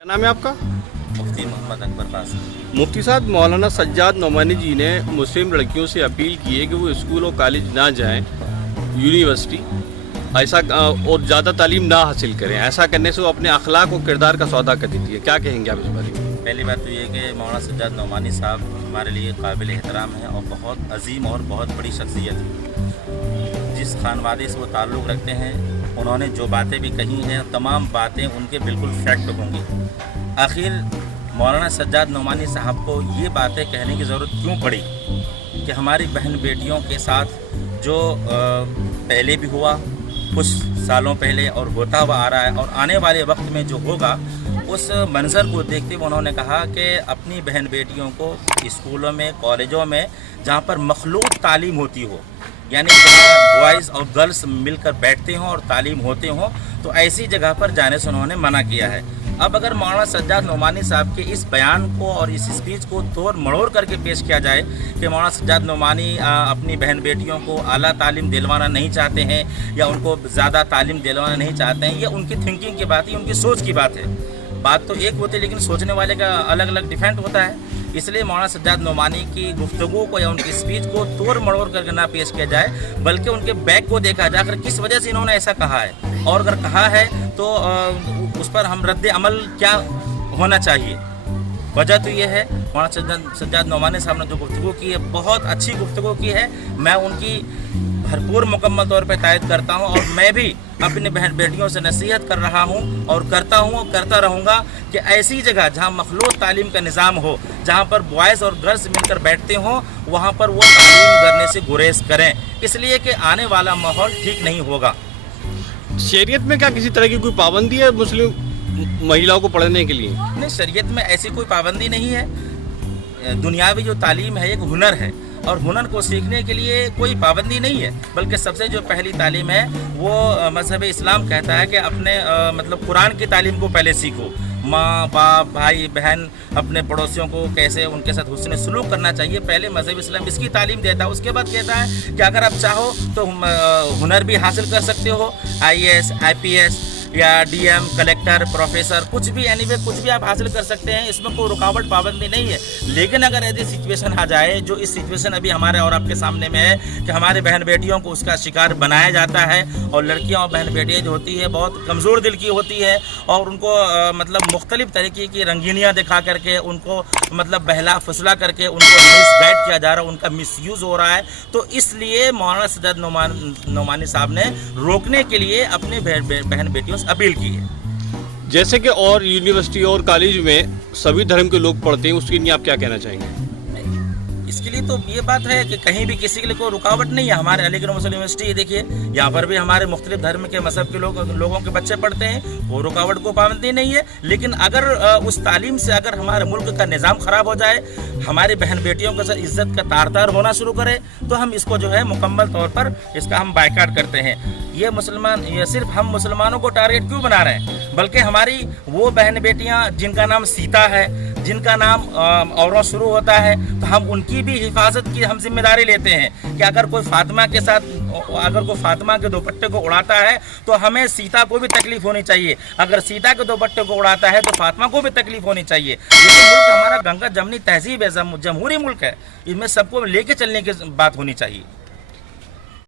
क्या नाम है आपका? मुफ्ती मोहम्मद अकबर कासिम। मुफ्ती साहब, मौलाना सज्जाद नोमानी जी ने मुस्लिम लड़कियों से अपील की है कि वो स्कूल और कॉलेज ना जाएं, यूनिवर्सिटी ऐसा और ज़्यादा तालीम ना हासिल करें। ऐसा करने से वो अपने अखलाक और किरदार का सौदा कर देती है। क्या कहेंगे आप इस बारे में? पहली बात तो ये कि मौलाना सज्जाद नोमानी साहब हमारे लिए काबिल एहतराम हैं और बहुत अजीम और बहुत बड़ी शख्सियत है। जिस खानवादे से वो ताल्लुक़ रखते हैं, उन्होंने जो बातें भी कही हैं, तमाम बातें उनके बिल्कुल फैक्ट होंगी। आखिर मौलाना सज्जाद नोमानी साहब को ये बातें कहने की ज़रूरत क्यों पड़ी कि हमारी बहन बेटियों के साथ जो पहले भी हुआ, कुछ सालों पहले और होता हुआ आ रहा है और आने वाले वक्त में जो होगा, उस मंज़र को देखते हुए उन्होंने कहा कि अपनी बहन बेटियों को स्कूलों में, कॉलेजों में जहाँ पर मखलूत तालीम होती हो, यानी जहाँ बॉयज़ और गर्ल्स मिलकर बैठते हों और तालीम होते हों, तो ऐसी जगह पर जाने से उन्होंने मना किया है। अब अगर मौलाना सज्जाद नोमानी साहब के इस बयान को और इस स्पीच को तोड़ मड़ोड़ करके पेश किया जाए कि मौलाना सज्जाद नोमानी अपनी बहन बेटियों को आला तालीम दिलवाना नहीं चाहते हैं या उनको ज़्यादा तालीम दिलवाना नहीं चाहते हैं, ये उनकी थिंकिंग की बात है, उनकी सोच की बात है। बात तो एक होती है, लेकिन सोचने वाले का अलग अलग डिफरेंट होता है। इसलिए मौलाना सज्जाद नोमानी की गुफ्तगू को या उनकी स्पीच को तोड़ मड़ोड़ करके ना पेश किया जाए, बल्कि उनके बैक को देखा जाए आखिर किस वजह से इन्होंने ऐसा कहा है, और अगर कहा है तो उस पर हम रद्द अमल क्या होना चाहिए। वजह तो ये है, मौलाना सज्जाद नोमानी साहब ने जो गुफ्तगू की है, बहुत अच्छी गुफ्तगू की है। मैं उनकी भरपूर मुकम्मल तौर पर तायद करता हूँ और मैं भी अपनी बहन बेटियों से नसीहत कर रहा हूँ और करता हूँ और करता रहूँगा कि ऐसी जगह जहाँ मखलूत तालीम का निज़ाम हो, जहाँ पर बॉयज़ और गर्ल्स मिलकर बैठते हों, वहाँ पर वो तालीम करने से गुरेज करें, इसलिए कि आने वाला माहौल ठीक नहीं होगा। शरीयत में क्या किसी तरह की कोई पाबंदी है मुस्लिम महिलाओं को पढ़ने के लिए? नहीं, शरीयत में ऐसी कोई पाबंदी नहीं है। दुनियावी जो तालीम है एक हुनर है और हुनर को सीखने के लिए कोई पाबंदी नहीं है, बल्कि सबसे जो पहली तालीम है वो मज़हब इस्लाम कहता है कि अपने मतलब कुरान की तालीम को पहले सीखो। माँ बाप भाई बहन अपने पड़ोसियों को कैसे उनके साथ हुस्न सलूक करना चाहिए, पहले मज़हब इस्लाम इसकी तालीम देता है। उसके बाद कहता है कि अगर आप चाहो तो हुनर भी हासिल कर सकते हो, IAS IPS या DM कलेक्टर प्रोफेसर कुछ भी, एनीवे कुछ भी आप हासिल कर सकते हैं, इसमें कोई रुकावट पाबंदी नहीं है। लेकिन अगर ऐसी सिचुएशन आ जाए जो इस सिचुएशन अभी हमारे और आपके सामने में है कि हमारी बहन बेटियों को उसका शिकार बनाया जाता है, और लड़कियां और बहन बेटियां जो होती है बहुत कमज़ोर दिल की होती है और उनको मतलब मुख्तलिफ़ तरीके की रंगीनियाँ दिखा करके उनको मतलब बहला फुसला करके उनको मिसगाइड किया जा रहा है, उनका मिसयूज़ हो रहा है। तो इसलिए मौलाना सज्जाद नोमानी साहब ने रोकने के लिए अपने बहन बेटियों से अपील की है। जैसे कि और यूनिवर्सिटी और कॉलेज में सभी धर्म के लोग पढ़ते हैं, उसके लिए आप क्या कहना चाहेंगे? इसके लिए तो ये बात है कि कहीं भी किसी के लिए कोई रुकावट नहीं है। हमारे अलीगढ़ मुस्लिम यूनिवर्सिटी देखिए, यहाँ पर भी हमारे मुख्तलिफ धर्म के मज़हब के लोगों के बच्चे पढ़ते हैं, वो रुकावट को पाबंदी नहीं है। लेकिन अगर उस तालीम से अगर हमारे मुल्क का निज़ाम ख़राब हो जाए, हमारी बहन बेटियों के साथ इज़्ज़त का तार तार होना शुरू करे, तो हम इसको जो है मुकम्मल तौर पर इसका हम बायकाट करते हैं। ये सिर्फ हम मुसलमानों को टारगेट क्यों बना रहे हैं, बल्कि हमारी वो बहन बेटियाँ जिनका नाम सीता है, जिनका नाम औरों शुरू होता है, तो हम उनकी भी हिफाजत की हम जिम्मेदारी लेते हैं कि अगर कोई फातिमा के दुपट्टे को उड़ाता है तो हमें सीता को भी तकलीफ होनी चाहिए, अगर सीता के दुपट्टे को उड़ाता है तो फातिमा को भी तकलीफ होनी चाहिए। ये तो मुल्क हमारा गंगा जमनी तहजीब है, जमहूरी मुल्क है, इसमें सबको लेके चलने की बात होनी चाहिए।